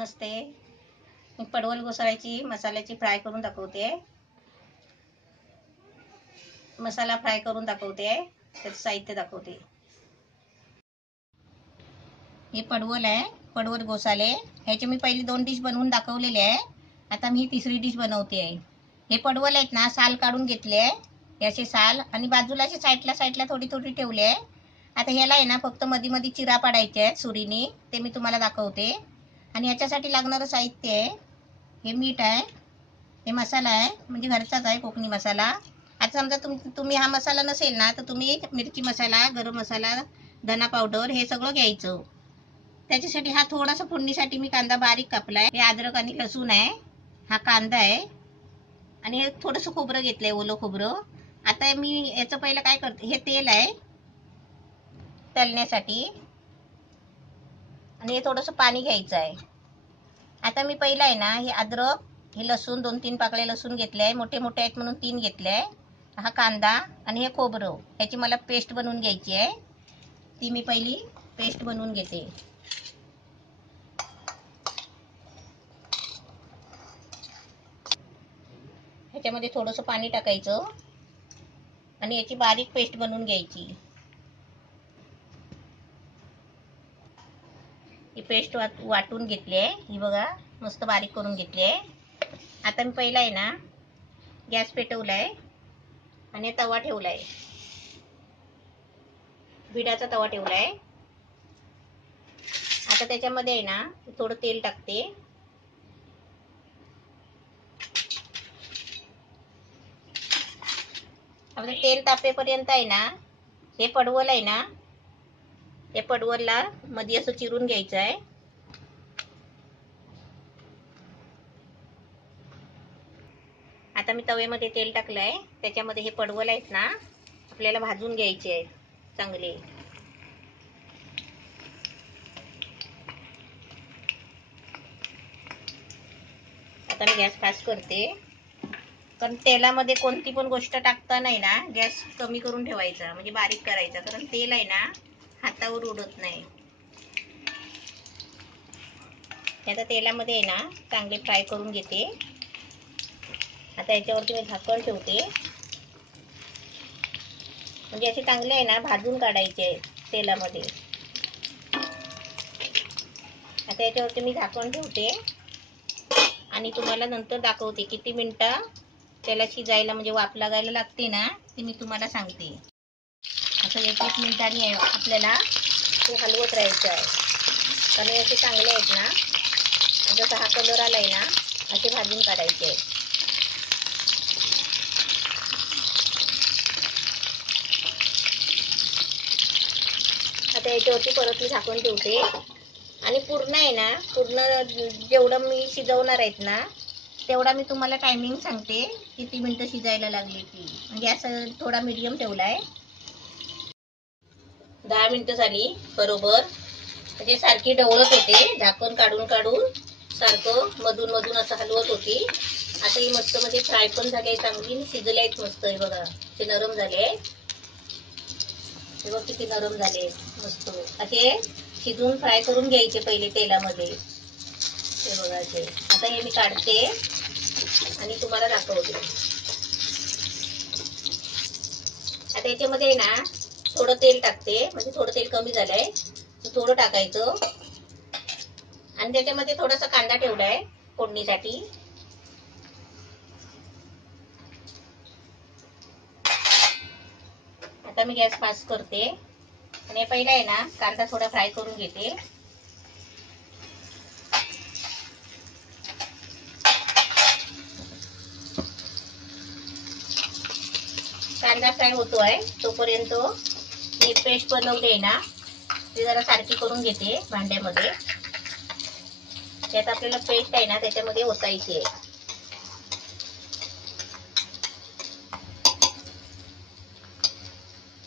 नमस्ते. मी पडवल घोसाळ्याची मसाल्याची फ्राय करून दाखवते. मसाला फ्राय करून दाखवते. त्याचं साहित्य दाखवते. हे पडवल आहे, पडवल घोसाळे. ह्याचे मी पहिली 2 डिश बनवून दाखवलेले आहे. आता मी तिसरी डिश बनवते आहे. हे पडवल आहेत ना, साल काढून घेतले आहे. याचे साल आणि बाजूला असे साईडला थोडी थोडी ठेवले आहे. आता ह्याला आहे ना फक्त मध्ये मध्ये चिरा पाडायचे आहेत सुरीने. ते मी तुम्हाला दाखवते. आणि याच्यासाठी लागणारं साहित्य आहे, हे मीठ आहे, हे मसाला आहे, म्हणजे घरचाच आहे, कोकणी मसाला. आता समजा तुम्ही हा मसाला नसेल ना तर तुम्ही मिरची मसाला, गरम मसाला, धना पावडर हे सगळं घ्यायचं. त्याच्यासाठी हा थोडासा फोडणीसाठी मी कांदा बारीक कापलाय. हे अद्रक आणि लसूण आहे, हा कांदा आहे आणि हे थोडंसं खोबरं घेतलंय, ओलं खोबरं. आता मी याचं पहिलं काय करते, हे तेल आहे तळण्यासाठी आणि हे थोडंसं पाणी घ्यायचं आहे. आता मी पहिला आहे ना हे अद्रक, हे लसूण 2-3 पाकळे लसूण घेतले आहे, मोठे मोठे आहेत म्हणून 3 घेतले आहे. हा कांदा आणि हे खोबरं, याची मला पेस्ट बनवून घ्यायची आहे. ती मी पहिली पेस्ट बनवून घेते. ह्याच्यामध्ये थोडंसं पाणी टाकायचं आणि याची बारीक पेस्ट बनवून घ्यायची. ही पेस्ट वाटून घेतली आहे. ही बघा मस्त बारीक करून घेतली आहे. आता मी पहिला आहे ना गॅस पेटवलाय आणि तवा ठेवलाय, भिडाचा तवा ठेवलाय. आता त्याच्यामध्ये आहे ना थोडं तेल टाकते. आता तेल तापेपर्यंत आहे ना हे पडवल आहे ना, या पडवलला मध्ये असं चिरून घ्यायचं आहे. आता मी तव्यामध्ये तेल टाकलंय, त्याच्यामध्ये हे पडवल आहेत ना आपल्याला भाजून घ्यायचे आहेत चांगले. आता मी गॅस फास्ट करते, कारण तेलामध्ये कोणती पण गोष्ट टाकता नाही ना गॅस कमी करून ठेवायचा, म्हणजे बारीक करायचा, कारण तेल आहे ना हातावर उडत नाही. आता तेलामध्ये आहे ना चांगले फ्राय करून घेते. आता याच्यावरती मी झाकण ठेवते, म्हणजे असे चांगले आहे ना भाजून काढायचे तेलामध्ये. आता याच्यावरती मी झाकण ठेवते आणि तुम्हाला नंतर दाखवते किती मिनिटं त्याला शिजायला, म्हणजे वाफ लागायला लागते ना, ते मी तुम्हाला सांगते. आता 1-1 मिनिटांनी आपल्याला ते हलवत राहायचं आहे, कारण याचे चांगले आहेत ना, जसा हा कलर आलाय ना असे भाजून काढायचे आहेत. आता याच्यावरती परत मी झाकण ठेवते आणि पूर्ण आहे ना, पूर्ण जेवढं मी शिजवणार आहेत ना तेवढा मी तुम्हाला टायमिंग सांगते, किती मिनिटं शिजायला लागली ती. म्हणजे असं थोडा मीडियम ठेवलाय. 10 मिनिटं झाली बरोबर. म्हणजे सारखी ढवळत होते, झाकण काढून काढून सारखं मधून मधून असं हलवत होती. आता ही मस्त म्हणजे फ्राय पण झाली, चांगली शिजले आहेत मस्त. हे बघा ते नरम झाले, हे बघ किती नरम झाले मस्त. असे शिजून फ्राय करून घ्यायचे पहिले तेलामध्ये. हे बघा असे. आता हे मी काढते आणि तुम्हाला दाखवते. आता याच्यामध्ये ना थोडं तेल टाकते, म्हणजे थोडं तेल कमी झालंय, थोडं टाकायचं. आणि त्याच्यामध्ये थोडासा कांदा ठेवलाय फोडणीसाठी. आता मी गॅस फास्ट करते आणि पहिला आहे ना कांदा थोडा फ्राय करून घेते. कांदा फ्राय होतोय तोपर्यंत मी पेस्ट बनवली ना ती जरा सारखी करून घेते भांड्यामध्ये. त्यात आपल्याला पेस्ट आहे ना त्याच्यामध्ये ओतायची आहे.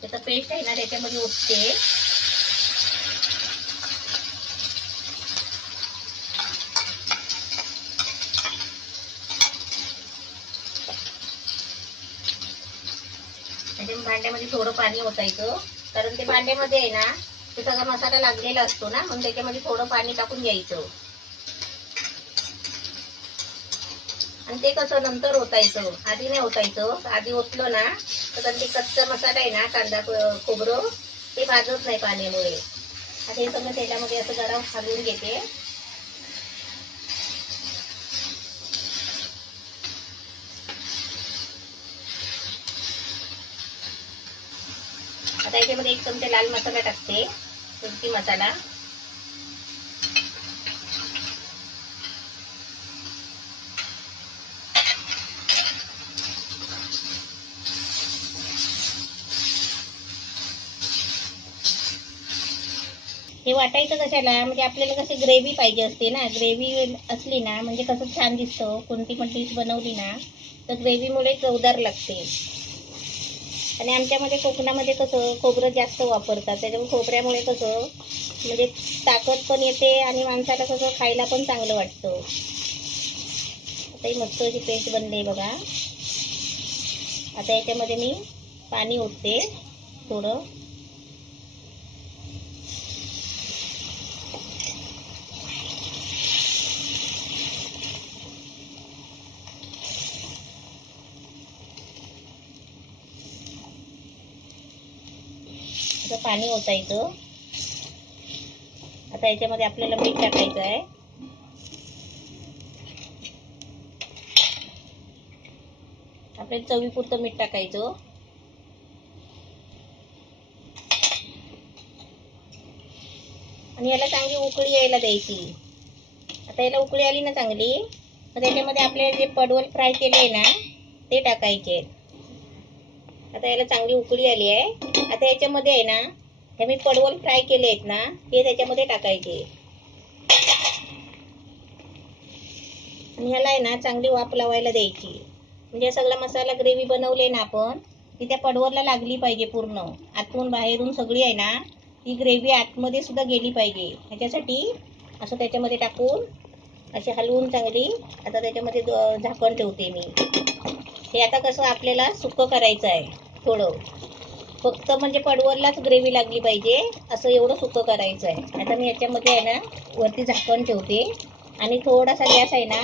त्याचं पेस्ट आहे ना त्याच्यामध्ये ओतते. भांड्यामध्ये थोडं पाणी ओतायचं, कारण ते भांड्यामध्ये आहे ना ते सगळा मसाला लागलेला असतो ना, म्हणून त्याच्यामध्ये थोडं पाणी टाकून घ्यायचं. आणि ते कसं नंतर ओतायचं, आधी नाही ओतायचं. आधी ओतलं ना तर ते कच्चा मसाला आहे ना, कांदा खोबरं ते भाजत नाही पाण्यामुळे. आता हे सगळं तेलामध्ये असं जरा हलवून घेते. आता याच्यामध्ये 1 चमचा लाल मसाला टाकते, मिरची मसाला. हे वाटायचं कशाला, म्हणजे आपल्याला कशी ग्रेव्ही पाहिजे असते ना. ग्रेव्ही असली ना म्हणजे कसं छान दिसतं. कोणती पण डिश बनवली ना तर ग्रेव्हीमुळे चवदार लागते. आणि आमच्यामध्ये कोकणामध्ये कसं खोबरं जास्त वापरतात, त्याच्यामुळे खोबऱ्यामुळे कसं म्हणजे ताकद पण येते आणि माणसाला कसं खायला पण चांगलं वाटतं. आता ही मस्त अशी पेस्ट बनली बघा. आता याच्यामध्ये मी पाणी ओतते थोडं. आता पाणी ओतायचं. आता याच्यामध्ये आपल्याला मीठ टाकायचं आहे. आपल्याला चवीपुरतं मीठ टाकायचं. आणि याला चांगली उकळी यायला द्यायची. आता याला उकळी आली ना चांगली, तर त्याच्यामध्ये आपले जे पडवल फ्राय केले आहे ना ते टाकायचे. आता याला चांगली उकळी आली आहे. आता याच्यामध्ये आहे ना हे मी पडवल फ्राय केले आहेत ना हे त्याच्यामध्ये टाकायचे. आणि ह्याला आहे ना चांगली वाफ लावायला द्यायची. म्हणजे सगळा मसाला ग्रेव्ही बनवले ना आपण ती त्या पडवलला लागली पाहिजे पूर्ण. आतून बाहेरून सगळी आहे ना ती ग्रेव्ही आतमध्ये सुद्धा गेली पाहिजे. ह्याच्यासाठी असं त्याच्यामध्ये टाकून अशी हलवून चांगली आता त्याच्यामध्ये झाकण ठेवते मी. हे आता कसं आपल्याला सुक्कं करायचं आहे थोडं, फक्त म्हणजे पडवललाच ग्रेव्ही लागली पाहिजे असं एवढं सुक्कं करायचं आहे. आता मी याच्यामध्ये आहे ना वरती झाकण ठेवते आणि थोडासा गॅस आहे ना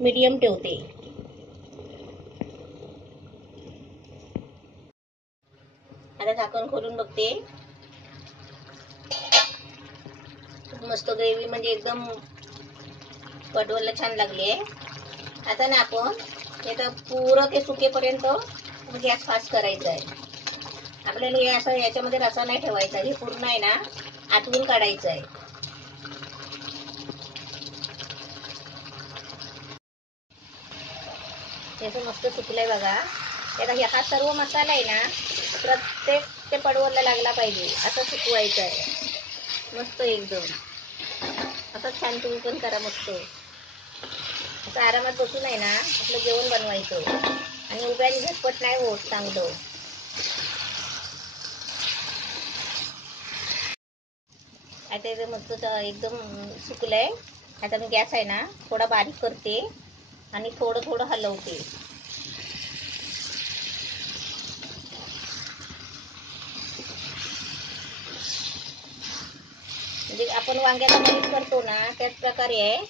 मीडियम ठेवते. आता झाकण खोलून बघते. मस्त ग्रेव्ही म्हणजे एकदम पडवलला छान लागली आहे. आता ना आपण हे तर पुरं ते सुकेपर्यंत गॅस फास्ट करायचा आहे. आपल्याला हे असं याच्यामध्ये रसा नाही ठेवायचा. हे पूर्ण आहे ना आटवून काढायचं आहे. याचं मस्त सुकलंय बघा. आता हा सर्व मसाला आहे ना प्रत्येक ते पडवलला लागला पाहिजे असं सुकवायचं आहे. मस्त एकदम असं छान तुम्ही पण करा. मस्त असं आरामात बसून आहे ना आपलं जेवण बनवायचं आणि उभ्याने झटपट नाही होत चांगलं. आता ते मस्त एकदम सुकलंय. आता मी गॅस आहे ना थोडा बारीक करते आणि थोडं थोडं हलवते. म्हणजे आपण वांग्याला भरीत करतो ना त्याच प्रकारे आहे.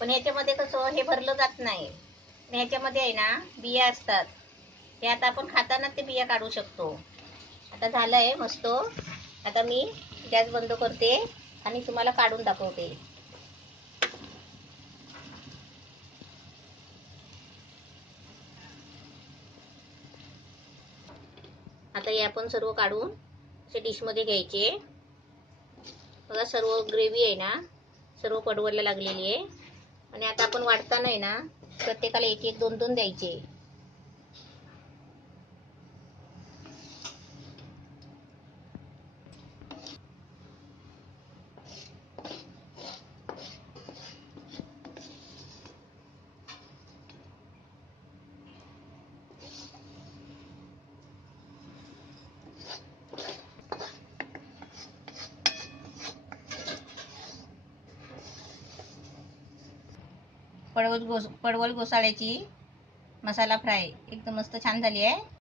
पण ह्याच्यामध्ये कसं हे भरलं जात नाही. ह्याच्यामध्ये आहे ना बिया असतात. ते आता आपण खाताना ते बिया काढू शकतो. आता झालंय मस्त. आता मी गॅस बंद करते आणि तुम्हाला काढून दाखवते. आता हे आपण सर्व काढून असे डिशमध्ये घ्यायचे. बघा सर्व ग्रेव्ही आहे ना सर्व पडवलला लागलेली आहे. आणि आता आपण वाटताना आहे ना प्रत्येकाला 1-1 2-2 द्यायचे. पडवल घोसाळ्याची मसाला फ्राय एकदम मस्त छान झाली आहे.